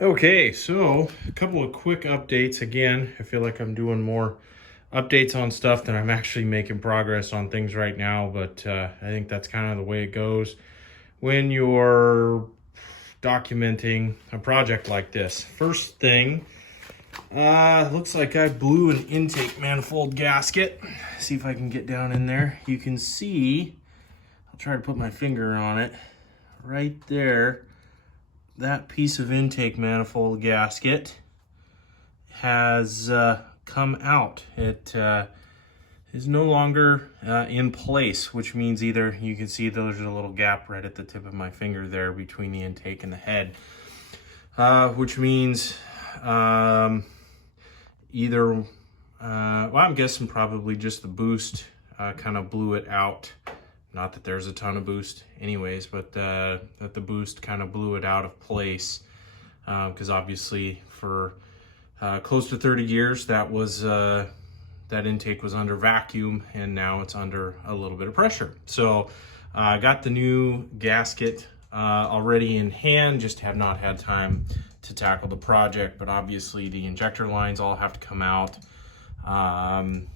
Okay, so a couple of quick updates. Again, I feel like I'm doing more updates on stuff than I'm actually making progress on things right now, but I think that's kind of the way it goes when you're documenting a project like this. First thing, looks like I blew an intake manifold gasket. See if I can get down in there. You can see, I'll try to put my finger on it, right there. That piece of intake manifold gasket has come out. It is no longer in place, which means either you can see there's a little gap right at the tip of my finger there between the intake and the head, which means either, well, I'm guessing probably just the boost kind of blew it out. Not that there's a ton of boost anyways, but that the boost kind of blew it out of place. Because obviously for close to 30 years, that intake was under vacuum, and now it's under a little bit of pressure. So I got the new gasket already in hand, just have not had time to tackle the project, but obviously the injector lines all have to come out. And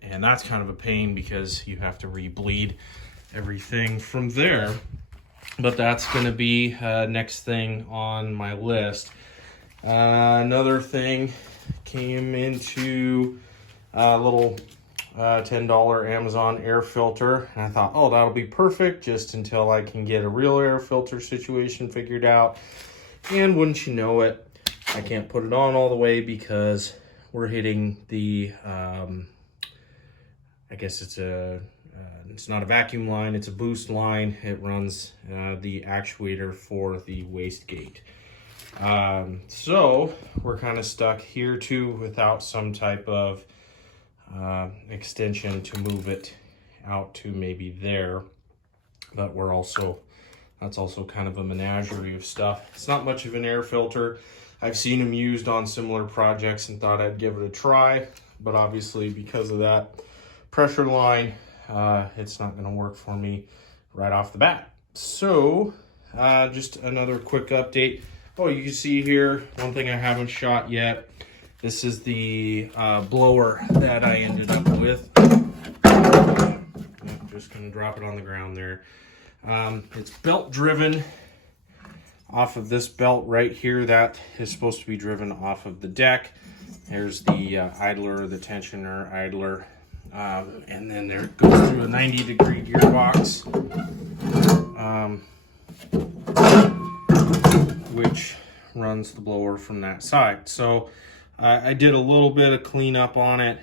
that's kind of a pain because you have to re-bleed everything from there, but that's going to be next thing on my list. Another thing came into a little $10 Amazon air filter, and I thought, oh, that'll be perfect just until I can get a real air filter situation figured out. And wouldn't you know it, I can't put it on all the way because we're hitting the I guess it's not a vacuum line, it's a boost line. It runs the actuator for the wastegate. So we're kind of stuck here too without some type of extension to move it out to maybe there. But that's also kind of a menagerie of stuff. It's not much of an air filter. I've seen them used on similar projects and thought I'd give it a try, but obviously because of that pressure line, it's not going to work for me right off the bat. So just another quick update. Oh, you can see here one thing I haven't shot yet. This is the blower that I ended up with. I'm just going to drop it on the ground there. It's belt driven off of this belt right here. That is supposed to be driven off of the deck. There's the idler, the tensioner idler. And then there it goes through a 90-degree gearbox, which runs the blower from that side. So I did a little bit of cleanup on it,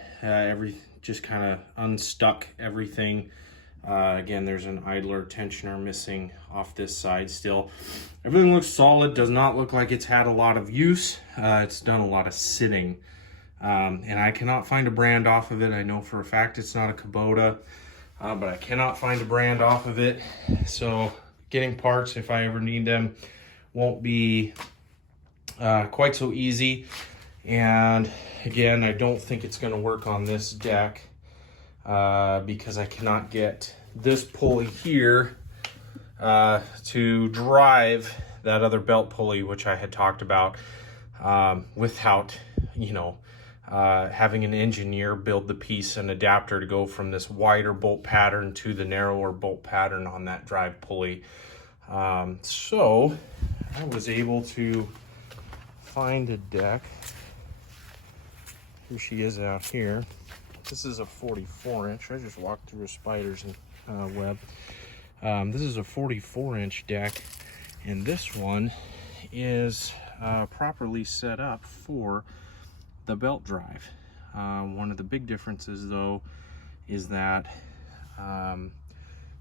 just kind of unstuck everything. Again, there's an idler tensioner missing off this side still. Everything looks solid, does not look like it's had a lot of use. It's done a lot of sitting. And I cannot find a brand off of it. I know for a fact it's not a Kubota, but I cannot find a brand off of it. So getting parts, if I ever need them, won't be quite so easy. And again, I don't think it's going to work on this deck because I cannot get this pulley here to drive that other belt pulley, which I had talked about, without, having an engineer build the piece and adapter to go from this wider bolt pattern to the narrower bolt pattern on that drive pulley. So I was able to find a deck. Here she is out here. This is a 44-inch. I just walked through a spider's web. This is a 44-inch deck, and this one is properly set up for the belt drive. One of the big differences though is that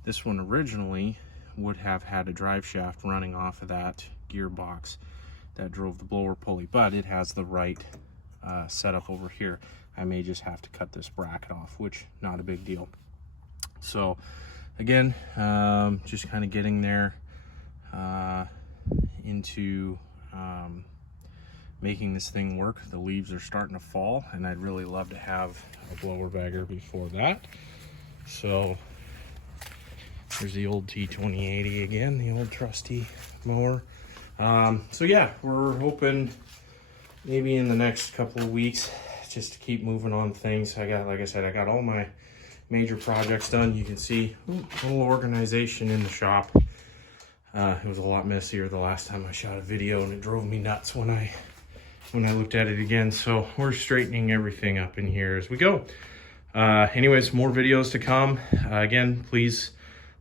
this one originally would have had a drive shaft running off of that gearbox that drove the blower pulley, but it has the right setup over here. I may just have to cut this bracket off, which not a big deal. So again, just kind of getting there into making this thing work. The leaves are starting to fall, and I'd really love to have a blower bagger before that. So there's the old T2080 again, the old trusty mower. So yeah, we're hoping maybe in the next couple of weeks just to keep moving on things. Like I said, I got all my major projects done. You can see a little organization in the shop. It was a lot messier the last time I shot a video, and it drove me nuts when I looked at it again. So we're straightening everything up in here as we go. Anyways, more videos to come. Again, please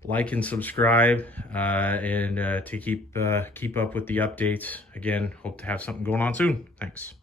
like and subscribe, and to keep up with the updates. Again, hope to have something going on soon. Thanks.